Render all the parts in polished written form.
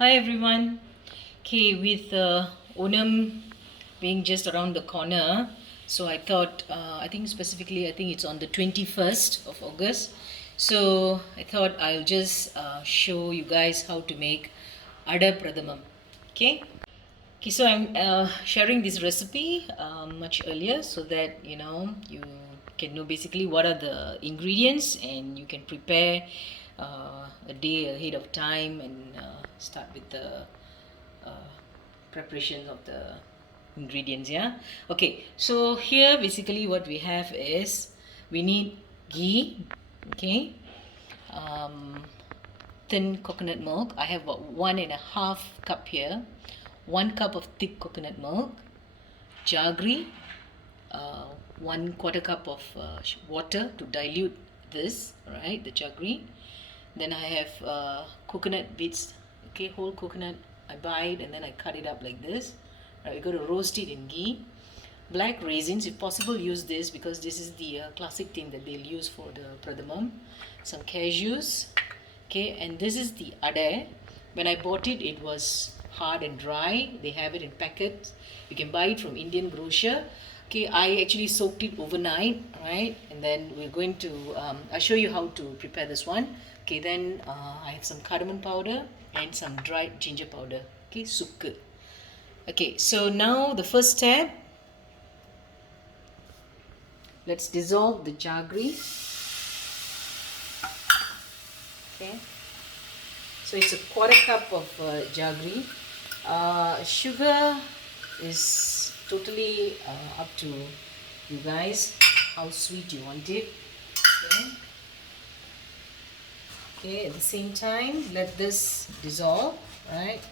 Hi everyone. Okay, with Onam being just around the corner, so I thought, I think specifically, I think it's on the 21st of August. So I thought I'll just show you guys how to make Ada Pradhaman. Okay. Okay, so I'm sharing this recipe much earlier so that you can know basically what are the ingredients and you can prepare a day ahead of time and start with the preparation of the ingredients. Yeah. Okay, so here basically what we have is we need ghee. Okay. Um, Thin coconut milk. I have about 1.5 cup here. 1 cup of thick coconut milk, jaggery, 1/4 cup of water to dilute this, right? The jaggery. Then I have coconut bits, okay, whole coconut. I buy it and then I cut it up like this. Right, we're going to roast it in ghee. Black raisins, if possible, use this because this is the classic thing that they'll use for the pradhamam. Some cashews, okay, and this is the ada. When I bought it, it was hard and dry. They have it in packets. You can buy it from Indian grocer. Okay, I actually soaked it overnight, right? And then we're going to, I'll show you how to prepare this one. Okay, then I have some cardamom powder and some dried ginger powder. Okay, Sukku. Okay, so now the first step, let's dissolve the jaggery. Okay, so it's 1/4 cup of jaggery. Sugar is totally up to you guys how sweet you want it. Okay. Okay, at the same time, let this dissolve, right?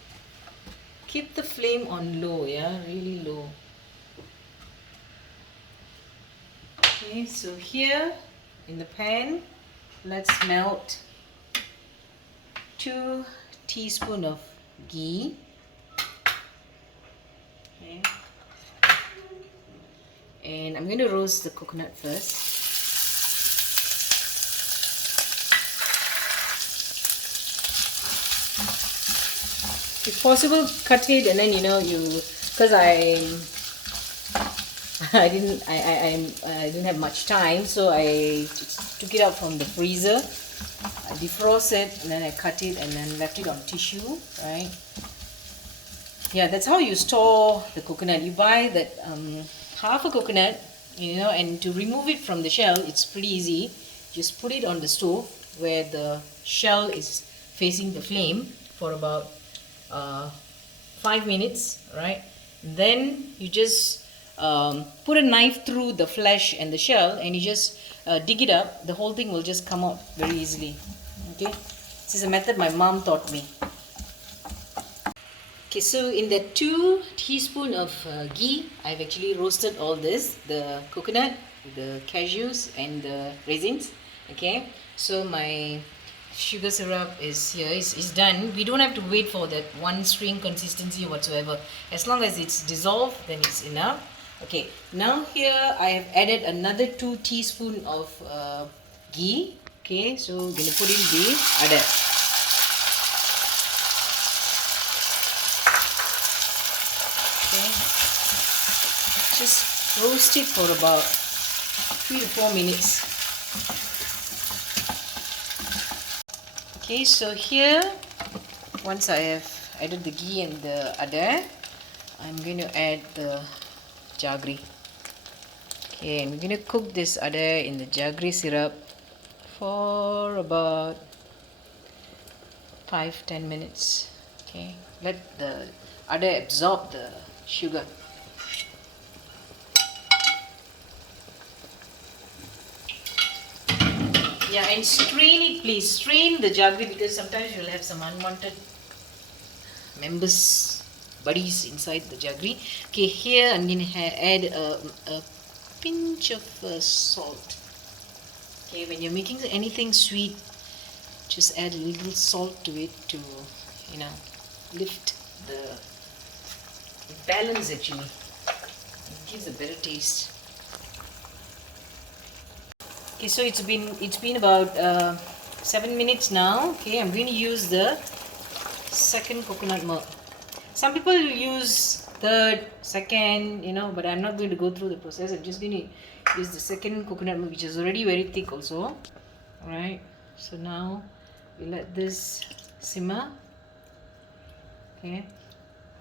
Keep the flame on low, yeah, really low. Okay, so here in the pan, let's melt 2 teaspoons of ghee. Okay. And I'm going to roast the coconut first. If possible, cut it and then because I didn't have much time, so I took it out from the freezer. I defrost it and then I cut it and then left it on tissue, right? Yeah, that's how you store the coconut. You buy that half a coconut, and to remove it from the shell, it's pretty easy. Just put it on the stove where the shell is facing the flame for about 5 minutes, right? Then you just put a knife through the flesh and the shell and you just dig it up. The whole thing will just come out very easily. Okay, this is a method my mom taught me. Okay, so in that 2 teaspoons of ghee, I've actually roasted all this, the coconut, the cashews and the raisins. Okay, so my sugar syrup is here, is done. We don't have to wait for that one string consistency whatsoever. As long as it's dissolved, then it's enough. Okay, now here I have added another 2 teaspoons of ghee. Okay, so we're going to put in the ada. Okay, just roast it for about 3 to 4 minutes. Okay, so here, once I have added the ghee and the ada, I'm going to add the jaggery. Okay, and we're going to cook this ada in the jaggery syrup for about 5-10 minutes. Okay, let the ada absorb the sugar. Yeah, and strain it, please. Strain the jaggery because sometimes you'll have some unwanted members, buddies inside the jaggery. Okay, here I'm going to add a pinch of salt. Okay, when you're making anything sweet, just add a little salt to it to, lift the balance actually. It gives a better taste. Okay, so it's been about 7 minutes now. Okay, I'm going to use the second coconut milk. Some people use third, second, but I'm not going to go through the process. I'm just going to use the second coconut milk, which is already very thick also. Alright, so now we let this simmer. Okay,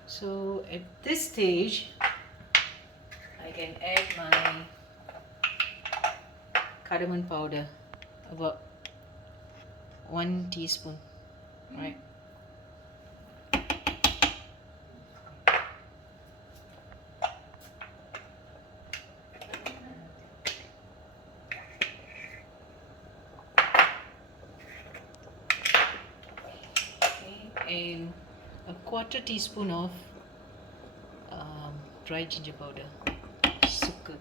so at this stage I can add my cardamom powder, about 1 teaspoon, right? And a 1/4 teaspoon of dry ginger powder, Sukku.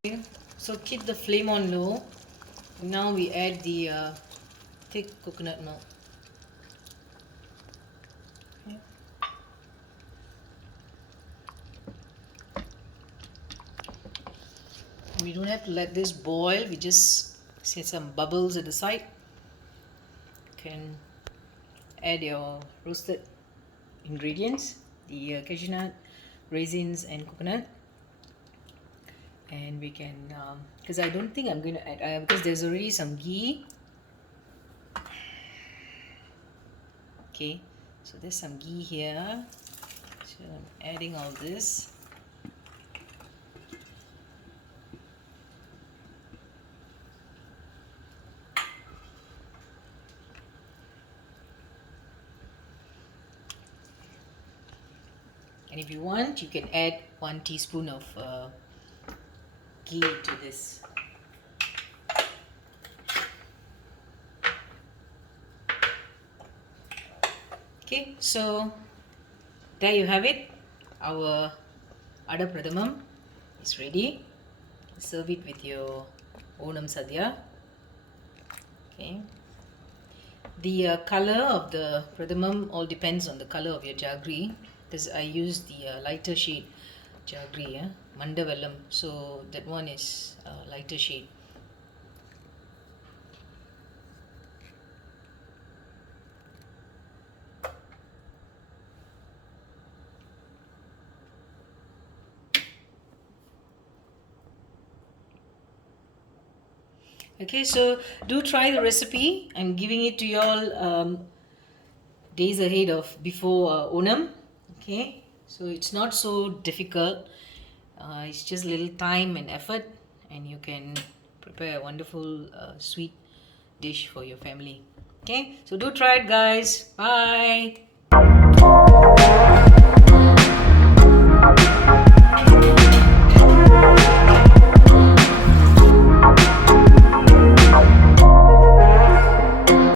Okay, so keep the flame on low. Now we add the thick coconut milk. Okay. We don't have to let this boil, we just see some bubbles at the side. You can add your roasted ingredients, the cashew nut, raisins and coconut, and we can because I don't think I'm going to add because there's already some ghee. Okay, so there's some ghee here, so I'm adding all this. And if you want, you can add 1 teaspoon of ghee to this. Okay, so there you have it. Our Ada Pradhaman is ready. Serve it with your Onam Sadaya. Okay. The color of the Pradhaman all depends on the color of your Jaggery. Because I use the lighter shade Jaggery, Manda Vellam, so that one is lighter shade. Okay, so do try the recipe. I'm giving it to you all days ahead of before Onam. Okay, so it's not so difficult. It's just a little time and effort, and you can prepare a wonderful sweet dish for your family. Okay, so do try it, guys. Bye.